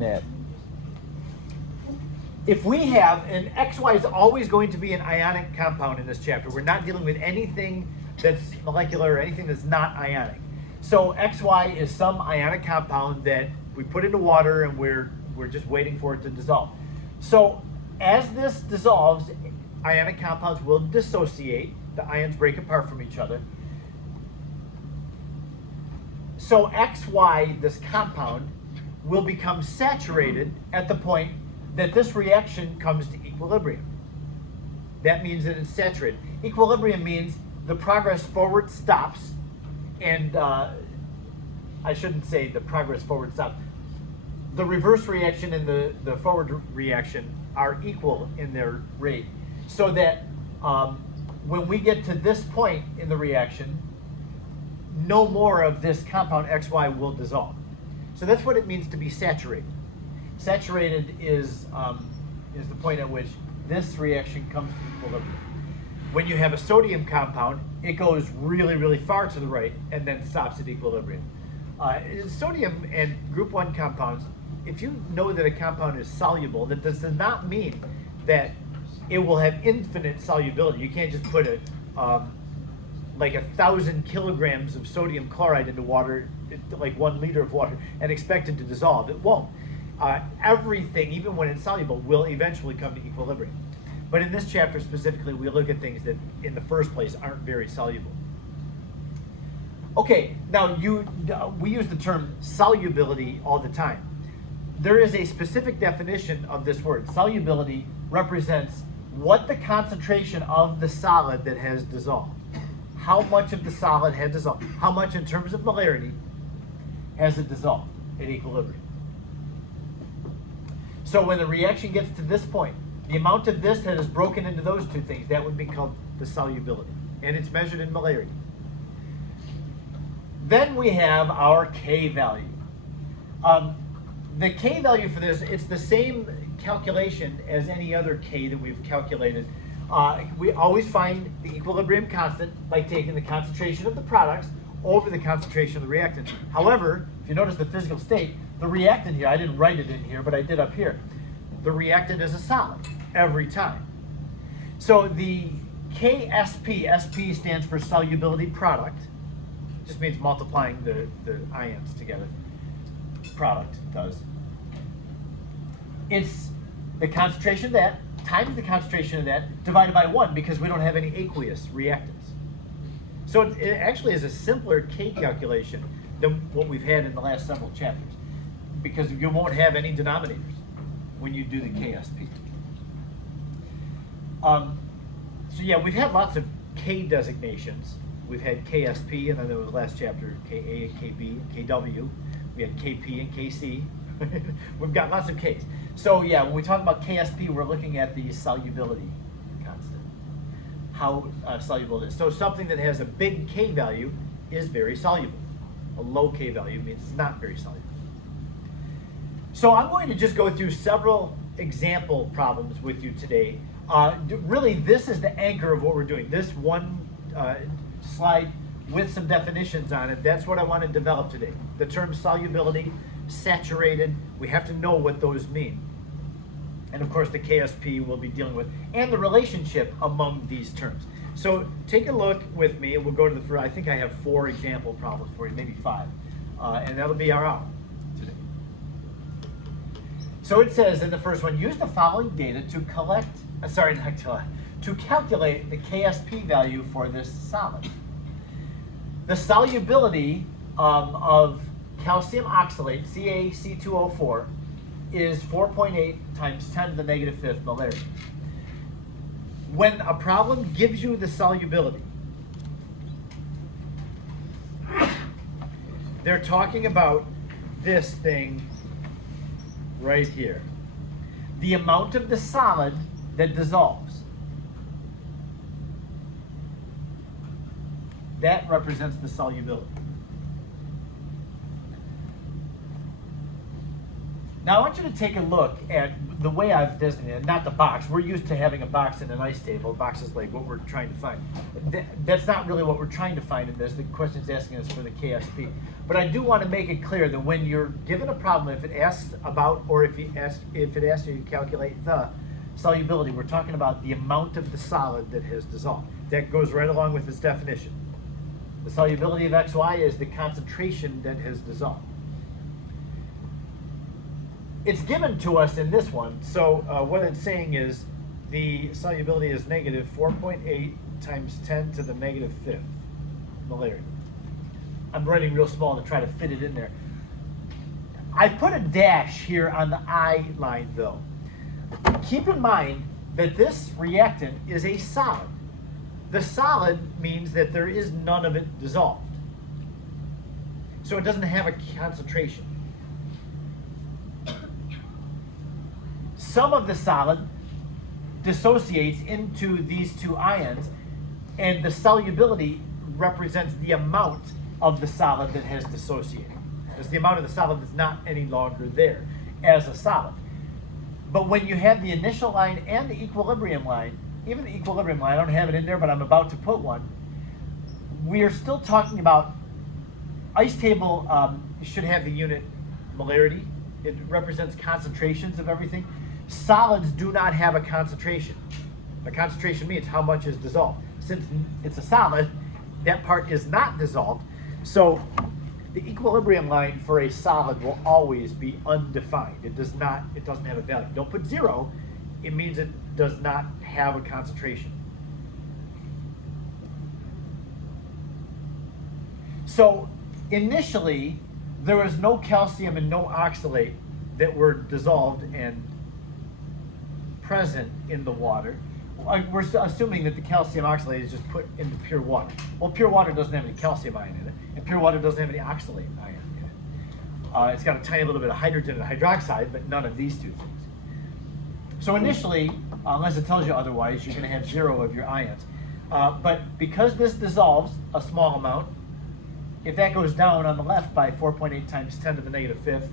that. If we have, and XY is always going to be an ionic compound in this chapter. We're not dealing with anything that's molecular or anything that's not ionic. So XY is some ionic compound that we put into water and we're just waiting for it to dissolve. So as this dissolves, ionic compounds will dissociate. The ions break apart from each other. So XY, this compound, will become saturated at the point that this reaction comes to equilibrium. That means that it's saturated. Equilibrium means the progress forward stops, and I shouldn't say the progress forward stops. The reverse reaction and the forward reaction are equal in their rate, so that when we get to this point in the reaction, no more of this compound XY will dissolve. So that's what it means to be saturated. Saturated is the point at which this reaction comes to equilibrium. When you have a sodium compound, it goes really, really far to the right and then stops at equilibrium. Sodium and group 1 compounds, if you know that a compound is soluble, that does not mean that it will have infinite solubility. You can't just put like 1,000 kilograms of sodium chloride into water, like 1 liter of water, and expect it to dissolve. It won't. Everything, even when it's soluble, will eventually come to equilibrium. But in this chapter specifically, we look at things that in the first place aren't very soluble. Okay, now we use the term solubility all the time. There is a specific definition of this word. Solubility represents what the concentration of the solid that has dissolved. How much of the solid has dissolved? How much in terms of molarity has it dissolved at equilibrium? So when the reaction gets to this point, the amount of this that is broken into those two things, that would be called the solubility. And it's measured in molarity. Then we have our K value. The K value for this, it's the same calculation as any other K that we've calculated. We always find the equilibrium constant by taking the concentration of the products over the concentration of the reactant. However, if you notice the physical state, the reactant here, I didn't write it in here, but I did up here. The reactant is a solid every time. So the KSP, SP stands for solubility product. It just means multiplying the ions together. Product does. It's the concentration of that times the concentration of that divided by 1, because we don't have any aqueous reactants. So it actually is a simpler K calculation than what we've had in the last several chapters, because you won't have any denominators when you do the KSP. So yeah, we've had lots of K designations. We've had KSP, and then there was last chapter KA and KB, KW. We had KP and KC. We've got lots of Ks. So yeah, when we talk about KSP, we're looking at the solubility constant, how soluble it is. So something that has a big K value is very soluble. A low K value means it's not very soluble. So I'm going to just go through several example problems with you today. Really, this is the anchor of what we're doing. This one slide with some definitions on it, that's what I want to develop today. The term solubility, saturated, we have to know what those mean. And of course the KSP we'll be dealing with, and the relationship among these terms. So take a look with me, and we'll go to the first. I think I have 4 example problems for you, maybe 5. And that'll be our hour today. So it says in the first one, use the following data to to calculate the KSP value for this solid. The solubility of calcium oxalate, CaC2O4, is 4.8 times 10 to the negative 5th molarity. When a problem gives you the solubility, they're talking about this thing right here. The amount of the solid that dissolves. That represents the solubility. Now I want you to take a look at the way I've designated, not the box. We're used to having a box in an ice table. A box is like what we're trying to find. That's not really what we're trying to find in this. The question is asking us for the KSP. But I do want to make it clear that when you're given a problem, if it asks about, or if it asks you to calculate the solubility, we're talking about the amount of the solid that has dissolved. That goes right along with this definition. The solubility of XY is the concentration that has dissolved. It's given to us in this one, so what it's saying is the solubility is negative 4.8 times 10 to the negative fifth molarity. I'm writing real small to try to fit it in there. I put a dash here on the I line though. Keep in mind that this reactant is a solid. The solid means that there is none of it dissolved. So it doesn't have a concentration. Some of the solid dissociates into these two ions, and the solubility represents the amount of the solid that has dissociated. It's the amount of the solid that's not any longer there as a solid. But when you have the initial line and the equilibrium line, even the equilibrium line, I don't have it in there, but I'm about to put one, we are still talking about, ice table should have the unit molarity. It represents concentrations of everything. Solids do not have a concentration. A concentration means how much is dissolved. Since it's a solid, that part is not dissolved. So the equilibrium line for a solid will always be undefined. It doesn't have a value. Don't put 0. It means it does not have a concentration. So initially, there was no calcium and no oxalate that were dissolved and present in the water. We're assuming that the calcium oxalate is just put into pure water. Well, pure water doesn't have any calcium ion in it, and pure water doesn't have any oxalate ion in it. It's got a tiny little bit of hydrogen and hydroxide, but none of these two things. So initially, unless it tells you otherwise, you're going to have 0 of your ions. But because this dissolves a small amount, if that goes down on the left by 4.8 times 10 to the negative fifth,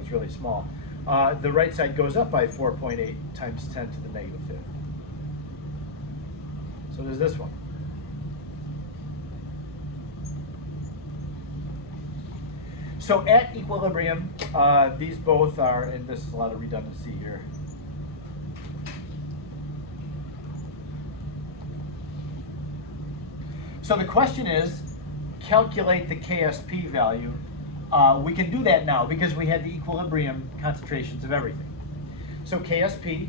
it's really small, the right side goes up by 4.8 times 10 to the negative fifth. So there's this one. So at equilibrium, these both are, and this is a lot of redundancy here. So the question is, calculate the KSP value. We can do that now because we had the equilibrium concentrations of everything. So KSP,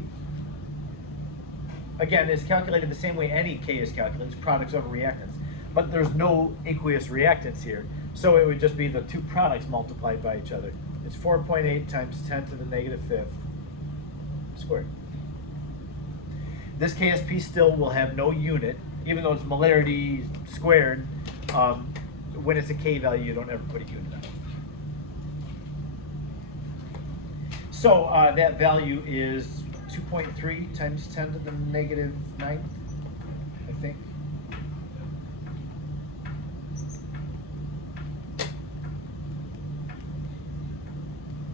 again, is calculated the same way any K is calculated, it's products over reactants. But there's no aqueous reactants here, so it would just be the two products multiplied by each other. It's 4.8 times 10 to the negative fifth squared. This KSP still will have no unit, even though it's molarity squared. When it's a K value, you don't ever put a unit on it. So that value is 2.3 times 10 to the negative 9th, I think.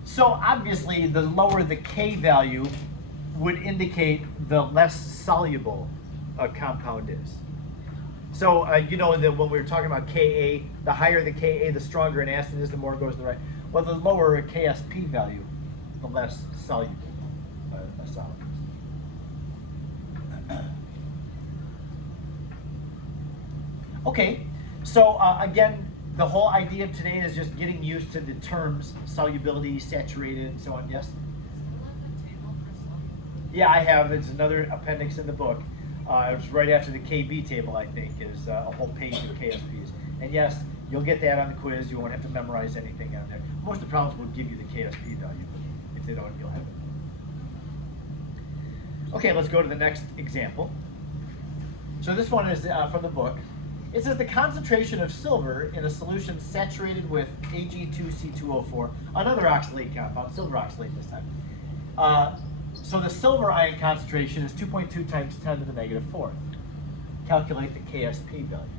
So obviously, the lower the K value would indicate the less soluble a compound is. So you know that when we were talking about Ka, the higher the Ka, the stronger an acid is, the more it goes to the right. Well, the lower a KSP value, the less soluble a solid is. Okay, so again, the whole idea of today is just getting used to the terms solubility, saturated, and so on. Yes? Yeah, I have. It's another appendix in the book. It's right after the KB table, I think, is a whole page of KSPs. And yes, you'll get that on the quiz. You won't have to memorize anything on there. Most of the problems will give you the KSP value. If they don't, you'll have it. Okay, let's go to the next example. So this one is from the book. It says the concentration of silver in a solution saturated with Ag2C2O4, another oxalate compound, silver oxalate this time. So the silver ion concentration is 2.2 times 10 to the negative fourth. Calculate the KSP value.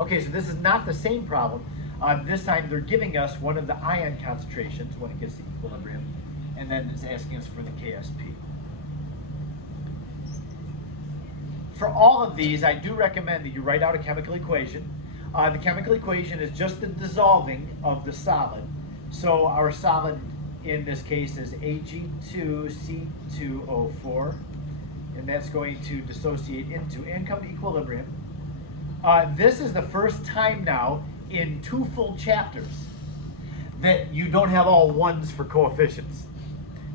Okay, so this is not the same problem. This time they're giving us one of the ion concentrations when it gets to equilibrium, and then it's asking us for the KSP. For all of these, I do recommend that you write out a chemical equation. The chemical equation is just the dissolving of the solid. So our solid in this case is Ag2C2O4, and that's going to dissociate into and come to equilibrium. This is the first time now in 2 full chapters that you don't have all ones for coefficients.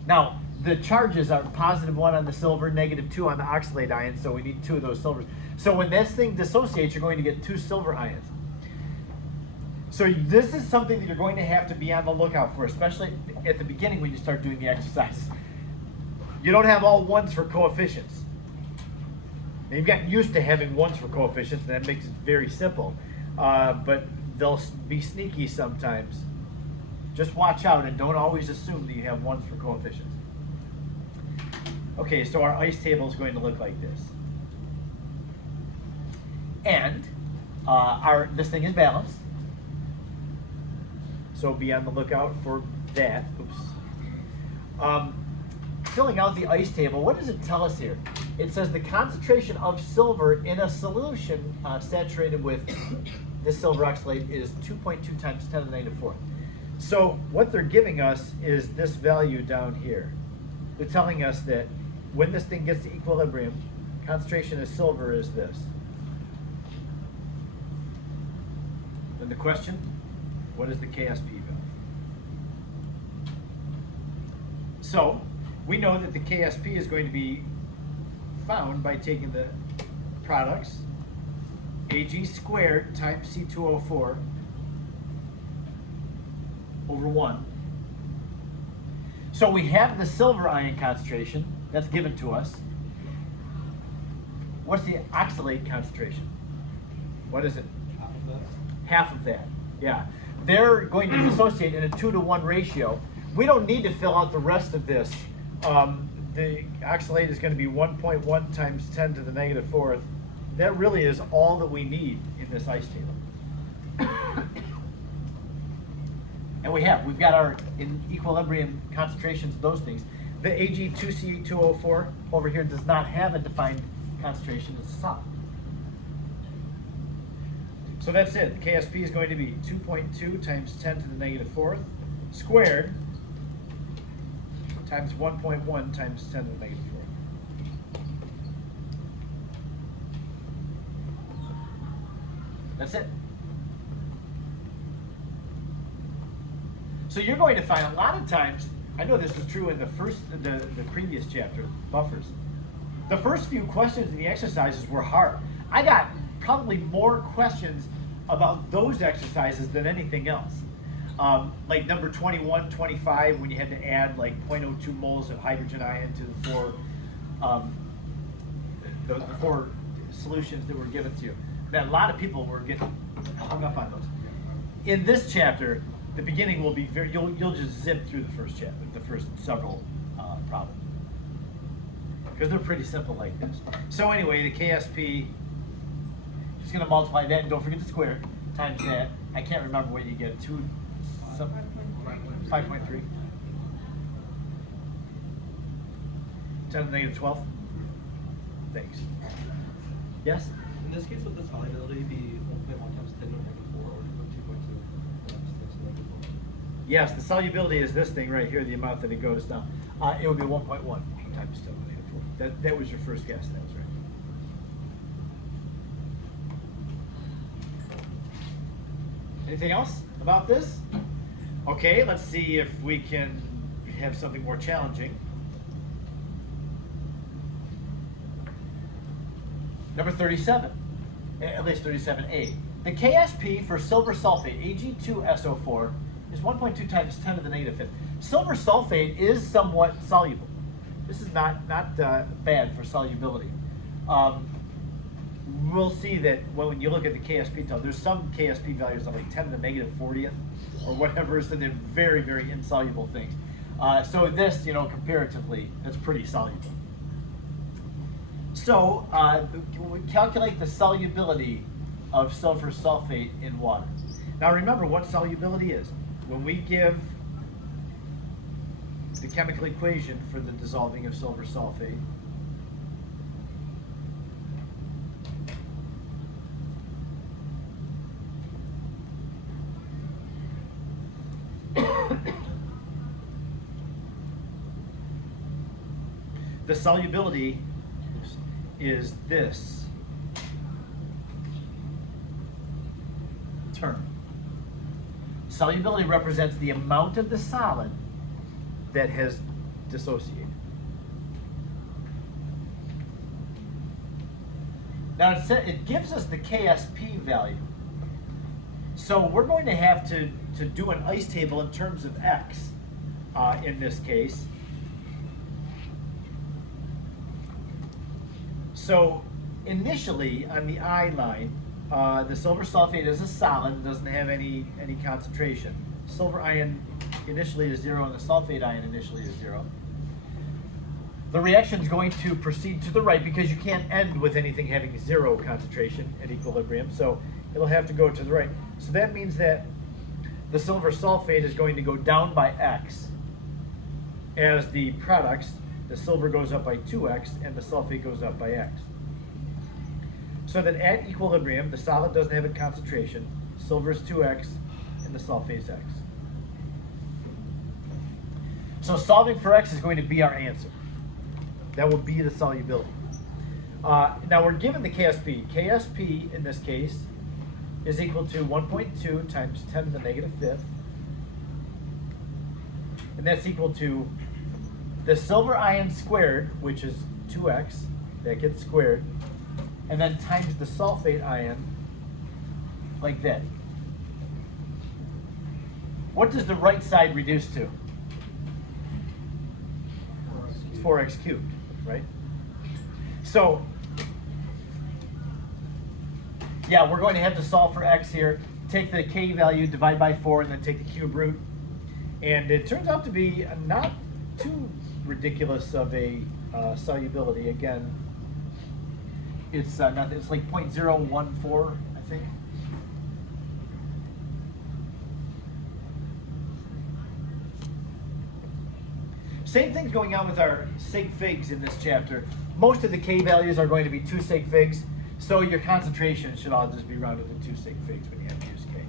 Now, the charges are +1 on the silver, -2 on the oxalate ion, so we need 2 of those silvers. So when this thing dissociates, you're going to get 2 silver ions. So this is something that you're going to have to be on the lookout for, especially at the beginning when you start doing the exercise. You don't have all ones for coefficients. Now, you've gotten used to having ones for coefficients, and that makes it very simple. But they'll be sneaky sometimes. Just watch out and don't always assume that you have ones for coefficients. Okay, so our ice table is going to look like this. And this thing is balanced. So be on the lookout for that. Oops. Filling out the ice table, what does it tell us here? It says the concentration of silver in a solution saturated with this silver oxalate is 2.2 times 10 to the -4. So what they're giving us is this value down here. They're telling us that when this thing gets to equilibrium, concentration of silver is this. Then the question, what is the KSP value? So we know that the KSP is going to be found by taking the products, Ag squared times C2O4 over 1. So we have the silver ion concentration, that's given to us. What's the oxalate concentration? What is it? Half of that. Half of that, yeah. They're going to dissociate in a 2-to-1 ratio. We don't need to fill out the rest of this. The oxalate is going to be 1.1 times 10 to the -4th. That really is all that we need in this ice table. And we've got our in equilibrium concentrations, those things. The Ag2C2O4 over here does not have a defined concentration, it's a solid. So that's it. The KSP is going to be 2.2 times 10 to the -4th squared times 1.1 times 10 to the -4th. That's it. So you're going to find a lot of times, I know this was true in the previous chapter, buffers. The first few questions in the exercises were hard. I got probably more questions about those exercises than anything else. Like number 21, 25, when you had to add like 0.02 moles of hydrogen ion to the four solutions that were given to you. That a lot of people were getting hung up on those. In this chapter, the beginning will be you'll just zip through the first chapter, the first several problems, because they're pretty simple like this. So anyway, the KSP, just going to multiply that, and don't forget the square, times that. I can't remember what you get, 5.3. 10 to the -12th. Thanks. Yes? In this case, would the solubility be 1.1 times 10 to the -4 or 2.2 times 10 to the -4? Yes, the solubility is this thing right here, the amount that it goes down. It would be 1.1 times 10 to the -4. That was your first guess, that was right. Anything else about this? Okay, let's see if we can have something more challenging. Number 37, at least 37A. The KSP for silver sulfate, Ag2SO4, is 1.2 times 10 to the -5. Silver sulfate is somewhat soluble. This is not bad for solubility. We'll see that when you look at the KSP table, there's some KSP values of like 10 to the -40th or whatever, so they're very, very insoluble things. So this, comparatively, that's pretty soluble. So we calculate the solubility of silver sulfate in water. Now remember what solubility is. When we give the chemical equation for the dissolving of silver sulfate, the solubility is this term. Solubility represents the amount of the solid that has dissociated. Now it gives us the KSP value. So we're going to have to do an ice table in terms of X in this case. So initially on the I line, the silver sulfate is a solid, it doesn't have any concentration. Silver ion initially is 0 and the sulfate ion initially is 0. The reaction is going to proceed to the right because you can't end with anything having 0 concentration at equilibrium, so it'll have to go to the right. So that means that the silver sulfate is going to go down by X as the products, the silver goes up by 2X and the sulfate goes up by X. So that at equilibrium, the solid doesn't have a concentration, silver is 2X and the sulfate is X. So solving for X is going to be our answer. That will be the solubility. Now we're given the KSP. KSP in this case is equal to 1.2 times 10 to the negative fifth. And that's equal to the silver ion squared, which is 2X, that gets squared, and then times the sulfate ion, like that. What does the right side reduce to? It's 4X cubed, right? So, yeah, we're going to have to solve for X here. Take the K value, divide by 4, and then take the cube root. And it turns out to be not too ridiculous of a solubility. Again, it's nothing. It's like 0.014, I think. Same thing's going on with our sig figs in this chapter. Most of the K values are going to be 2 sig figs, so your concentration should all just be rounded to 2 sig figs when you have to use K.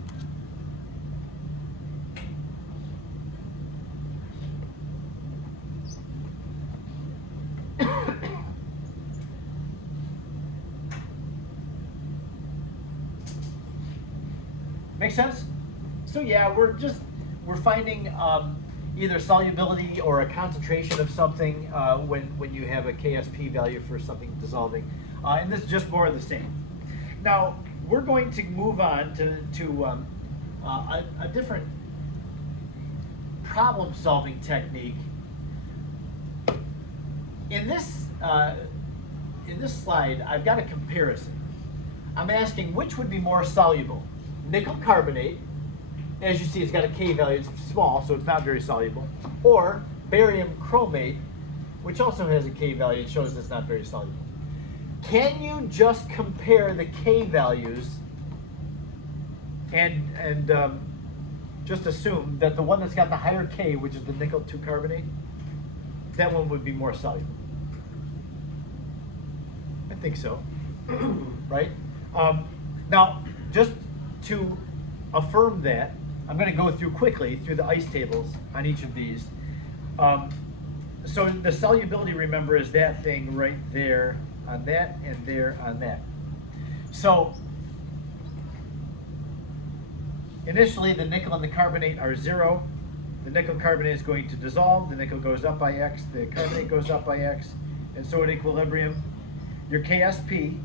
Make sense? So yeah, we're finding either solubility or a concentration of something when you have a KSP value for something dissolving, and this is just more of the same. Now we're going to move on to a different problem-solving technique. In this slide, I've got a comparison. I'm asking which would be more soluble. Nickel carbonate, as you see, it's got a K value, it's small, so it's not very soluble. Or barium chromate, which also has a K value, it shows it's not very soluble. Can you just compare the K values and just assume that the one that's got the higher K, which is the nickel 2 carbonate, that one would be more soluble? I think so, right? Now, just to affirm that, I'm going to go through quickly through the ice tables on each of these. So the solubility, remember, is that thing right there on that and there on that. So initially the nickel and the carbonate are 0. The nickel carbonate is going to dissolve, the nickel goes up by X, the carbonate goes up by X, and so at equilibrium, your KSP,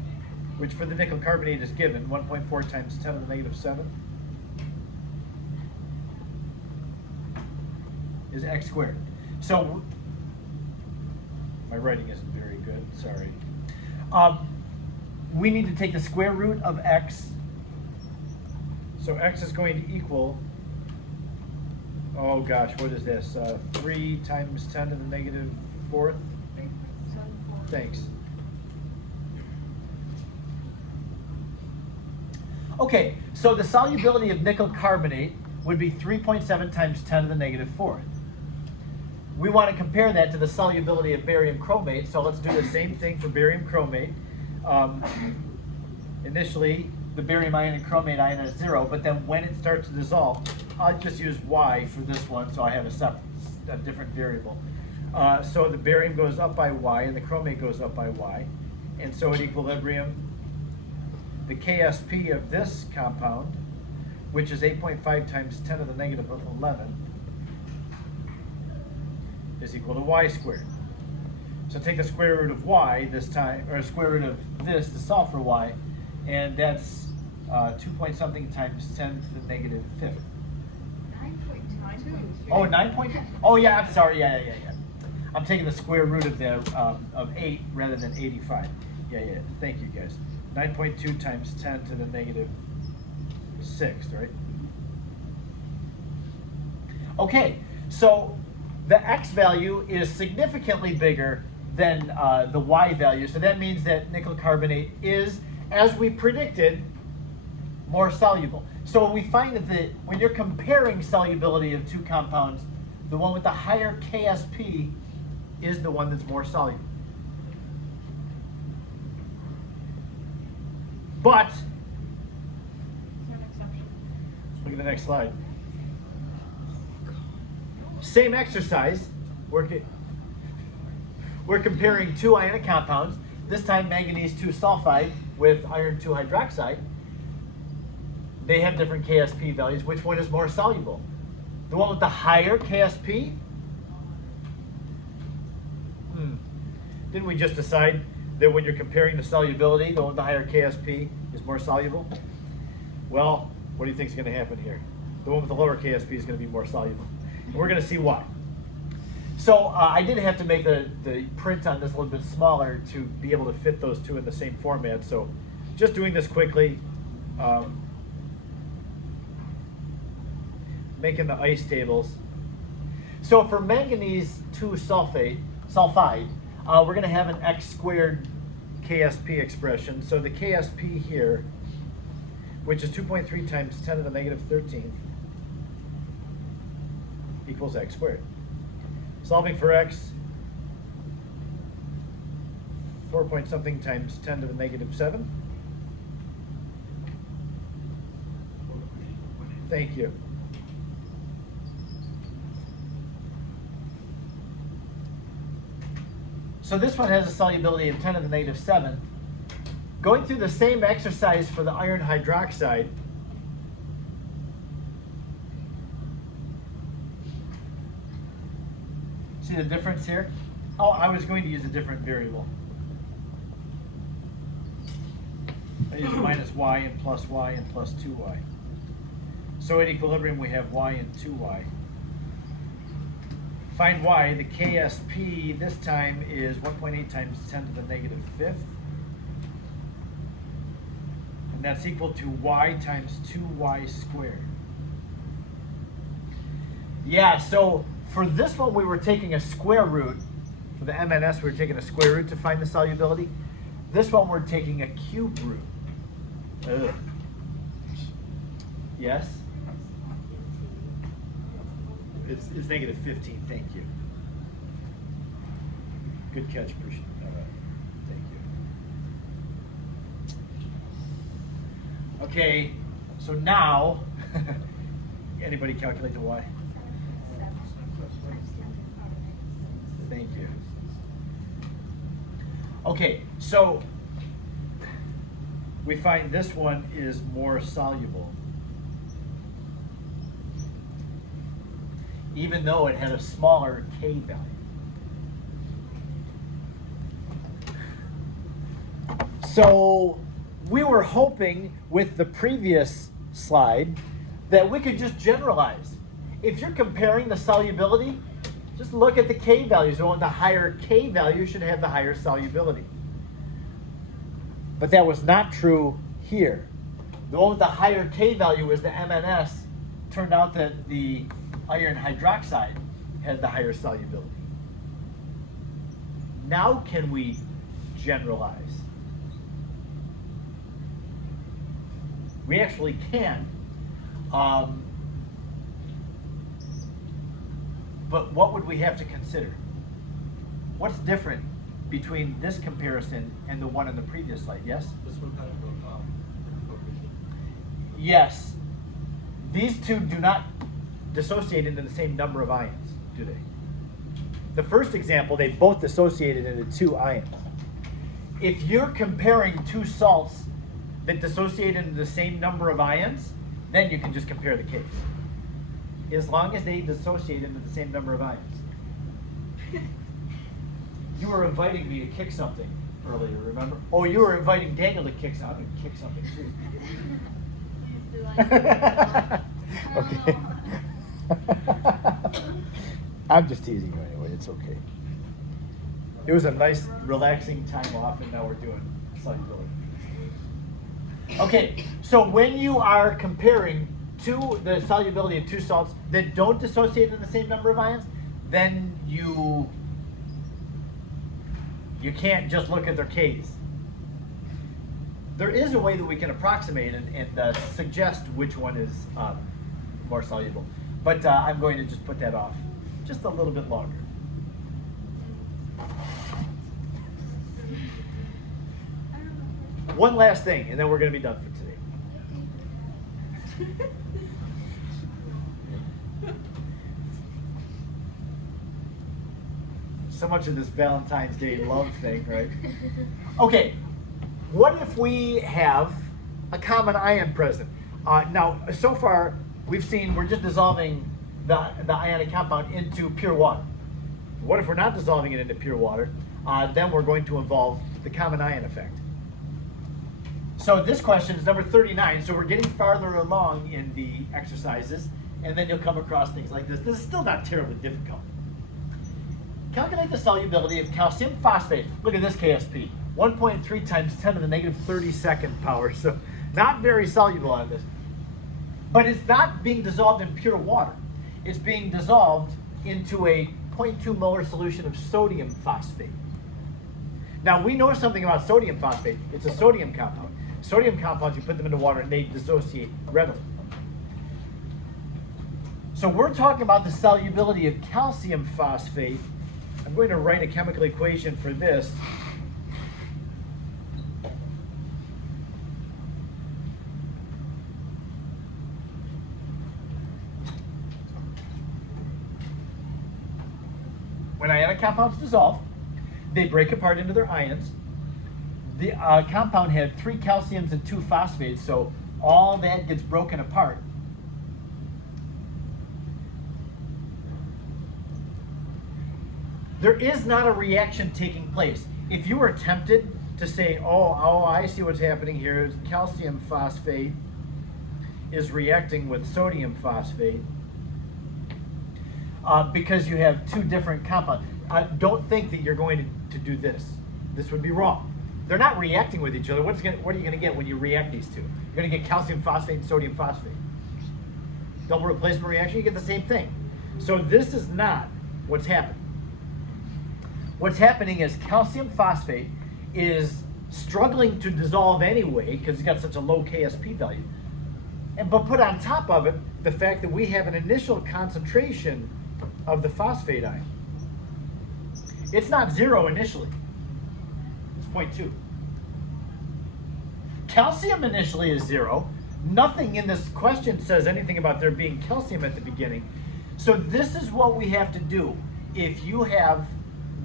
which for the nickel carbonate is given, 1.4 times 10 to the negative 7, is X squared. So, my writing isn't very good, sorry. We need to take the square root of X. So X is going to equal, oh gosh, what is this? 3 times 10 to the negative 4th? Thanks. Okay, so the solubility of nickel carbonate would be 3.7 times 10 to the negative fourth. We want to compare that to the solubility of barium chromate, so let's do the same thing for barium chromate. Initially, the barium ion and chromate ion is 0, but then when it starts to dissolve, I'll just use y for this one, so I have a different variable. So the barium goes up by y, and the chromate goes up by y. And so at equilibrium, the KSP of this compound, which is 8.5 times 10 to the negative 11, is equal to y squared. So take the square root of y this time, or square root of this to solve for y, and that's 2 point something times 10 to the negative fifth. 9.2. Oh, 9 point, oh yeah, I'm sorry, yeah. I'm taking the square root of the, of 8 rather than 85. Yeah, thank you guys. 9.2 times 10 to the negative 6th, right? Okay, so the x value is significantly bigger than the y value, so that means that nickel carbonate is, as we predicted, more soluble. So we find that when you're comparing solubility of two compounds, the one with the higher KSP is the one that's more soluble. But, Is there an exception? look at the next slide. Same exercise, we're comparing two ionic compounds, this time manganese 2 sulfide with iron 2 hydroxide. They have different KSP values. Which one is more soluble? The one with the higher KSP? Didn't we just decide that when you're comparing the solubility, the one with the higher KSP is more soluble? Well, what do you think is going to happen here? The one with the lower KSP is going to be more soluble. And we're going to see why. So I did have to make the print on this a little bit smaller to be able to fit those two in the same format. So just doing this quickly, making the ice tables. So for manganese 2 sulfide, we're going to have an x squared KSP expression. So the KSP here, which is 2.3 times 10 to the negative 13th, equals x squared. Solving for x, 4 point something times 10 to the negative 7. Thank you. So this one has a solubility of 10 to the negative 7th. Going through the same exercise for the iron hydroxide, see the difference here? Oh, I was going to use a different variable. I use minus y and plus 2y. So at equilibrium we have y and 2y. Find y, the KSP this time is 1.8 times 10 to the negative 5th. And that's equal to y times 2y squared. Yeah, so for this one we were taking a square root. For the MNS we were taking a square root to find the solubility. This one we're taking a cube root. Ugh. Yes? It's negative 15, thank you. Good catch, appreciate it. Thank you. Okay, so now, anybody calculate the y? Thank you. Okay, so we find this one is more soluble, even though it had a smaller K value. So we were hoping with the previous slide that we could just generalize. If you're comparing the solubility, just look at the K values. The one with the higher K value should have the higher solubility. But that was not true here. The one with the higher K value was the MNS. Turned out that the iron hydroxide had the higher solubility. Now can we generalize? We actually can. But what would we have to consider? What's different between this comparison and the one in the previous slide? Yes? This one had a coefficient. Yes. These two do not dissociate into the same number of ions, do they? The first example, they both dissociated into 2 ions. If you're comparing 2 salts that dissociate into the same number of ions, then you can just compare the case. As long as they dissociate into the same number of ions. You were inviting me to kick something earlier, remember? Oh, you were inviting Daniel to kick something. I'm going to kick something too. Please do Okay. I'm just teasing you anyway, it's okay. It was a nice, relaxing time off, and now we're doing solubility. Okay, so when you are comparing the solubility of 2 salts that don't dissociate in the same number of ions, then you can't just look at their Ks. There is a way that we can approximate and suggest which one is more soluble. But I'm going to just put that off just a little bit longer. One last thing, and then we're going to be done for today. So much of this Valentine's Day love thing, right? Okay, what if we have a common ion present? Now, so far, we've seen we're just dissolving the ionic compound into pure water. What if we're not dissolving it into pure water? Then we're going to involve the common ion effect. So this question is number 39, so we're getting farther along in the exercises, and then you'll come across things like this. This is still not terribly difficult. Calculate the solubility of calcium phosphate. Look at this KSP, 1.3 times 10 to the negative 32nd power, so not very soluble on this. But it's not being dissolved in pure water. It's being dissolved into a 0.2 molar solution of sodium phosphate. Now we know something about sodium phosphate. It's a sodium compound. Sodium compounds, you put them into water and they dissociate readily. So we're talking about the solubility of calcium phosphate. I'm going to write a chemical equation for this. When ionic compounds dissolve, they break apart into their ions. The compound had 3 calciums and 2 phosphates, so all that gets broken apart. There is not a reaction taking place. If you were tempted to say, oh, I see what's happening here, calcium phosphate is reacting with sodium phosphate, because you have 2 different compounds. Don't think that you're going to do this. This would be wrong. They're not reacting with each other. What are you going to get when you react these 2? You're going to get calcium phosphate and sodium phosphate. Double replacement reaction, you get the same thing. So this is not what's happening. What's happening is calcium phosphate is struggling to dissolve anyway because it's got such a low KSP value. But put on top of it the fact that we have an initial concentration of the phosphate ion. It's not 0 initially. It's 0.2. Calcium initially is 0. Nothing in this question says anything about there being calcium at the beginning. So this is what we have to do. If you have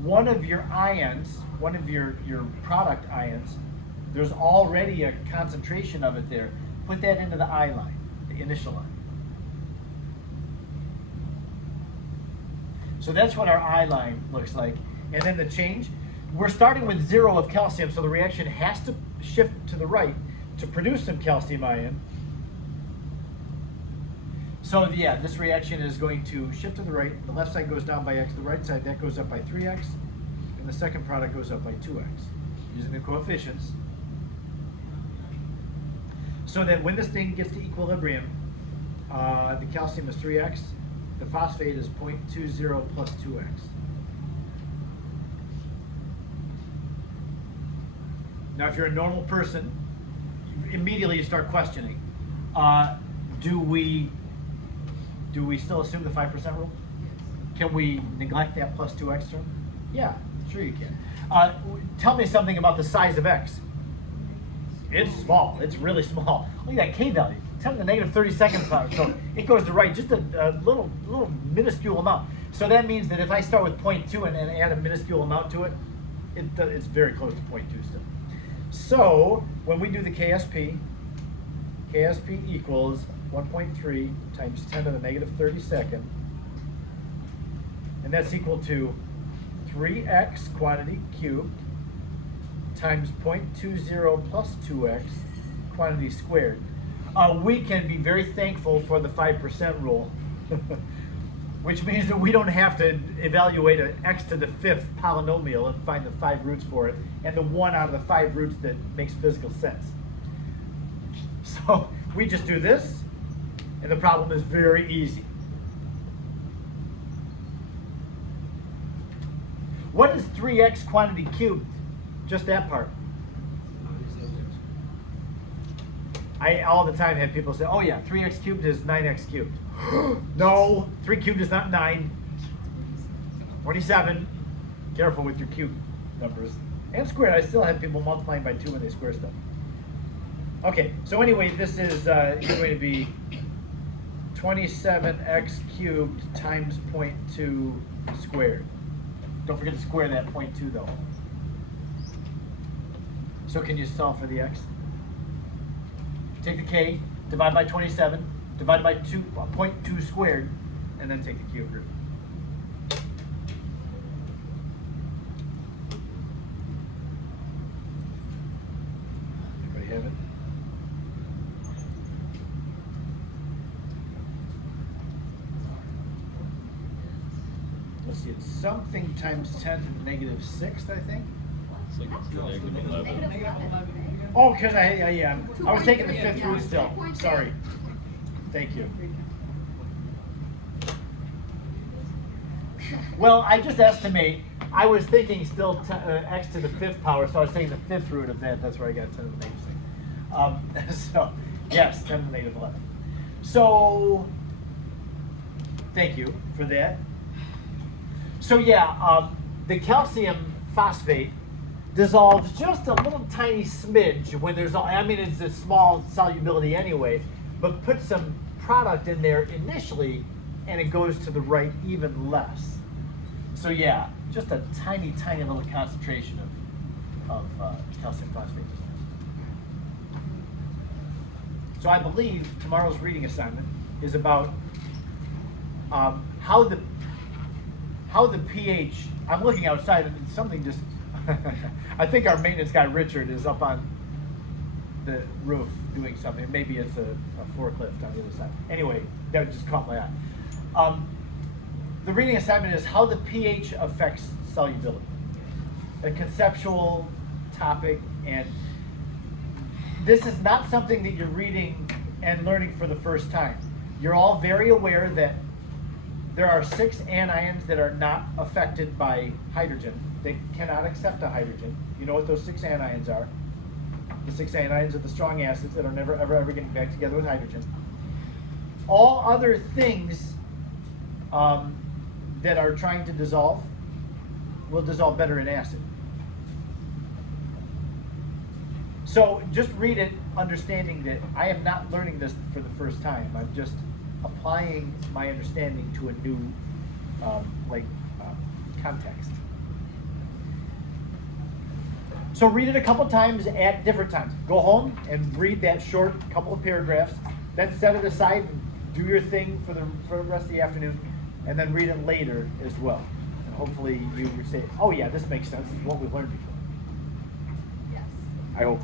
one of your ions, one of your product ions, there's already a concentration of it there. Put that into the I line, the initial line. So that's what our I line looks like. And then the change, we're starting with 0 of calcium, so the reaction has to shift to the right to produce some calcium ion. So yeah, this reaction is going to shift to the right. The left side goes down by x, the right side, that goes up by 3x, and the second product goes up by 2x, using the coefficients. So that when this thing gets to equilibrium, the calcium is 3x, the phosphate is 0.20 plus 2x. Now if you're a normal person, immediately you start questioning, Do we still assume the 5% rule? Can we neglect that plus 2x term? Yeah, sure you can. Tell me something about the size of x. It's small. It's really small. Look at that k value. 10 to the negative 32nd power. So it goes to right just a little minuscule amount. So that means that if I start with 0.2 and add a minuscule amount to it, it's very close to 0.2 still. So when we do the KSP equals 1.3 times 10 to the negative 32nd, and that's equal to 3x quantity cubed times 0.20 plus 2x quantity squared. We can be very thankful for the 5% rule, which means that we don't have to evaluate an x to the 5th polynomial and find the 5 roots for it, and the one out of the 5 roots that makes physical sense. So we just do this, and the problem is very easy. What is 3x quantity cubed? Just that part. I all the time have people say, oh yeah, 3x cubed is 9x cubed. No, 3 cubed is not 9. 27. Careful with your cube numbers. And squared, I still have people multiplying by 2 when they square stuff. Okay, so anyway, this is going to be 27x cubed times 0.2 squared. Don't forget to square that 0.2 though. So can you solve for the x? Take the k, divide by 27, divide by 0.2 squared, and then take the cube root. Everybody have it? Let's see, it's something times 10 to the negative 6th, I think. It's like negative 11. Negative 11. Oh, because I was taking the 5th root still. Sorry. Thank you. Well, I just estimate. I was thinking still x to the 5th power, so I was taking the 5th root of that. That's where I got 10 to the negative 6. So, yes, 10 to the negative 11. So, thank you for that. So yeah, the calcium phosphate dissolves just a little tiny smidge when there's, I mean, it's a small solubility anyway, but put some product in there initially and it goes to the right even less. So yeah, just a tiny, tiny little concentration of calcium phosphate. So I believe tomorrow's reading assignment is about how the pH, I'm looking outside and something just, I think our maintenance guy Richard is up on the roof doing something. Maybe it's a forklift on the other side. Anyway, that just caught my eye. The reading assignment is how the pH affects solubility. A conceptual topic, and this is not something that you're reading and learning for the first time. You're all very aware that there are 6 anions that are not affected by hydrogen. They cannot accept a hydrogen. You know what those 6 anions are. The 6 anions are the strong acids that are never, ever getting back together with hydrogen. All other things that are trying to dissolve will dissolve better in acid. So just read it, understanding that I am not learning this for the first time. I'm just applying my understanding to a new context. So read it a couple times at different times. Go home and read that short couple of paragraphs, then set it aside and do your thing for the rest of the afternoon, and then read it later as well. And hopefully you say, oh yeah, this makes sense. This is what we've learned before. Yes. I hope.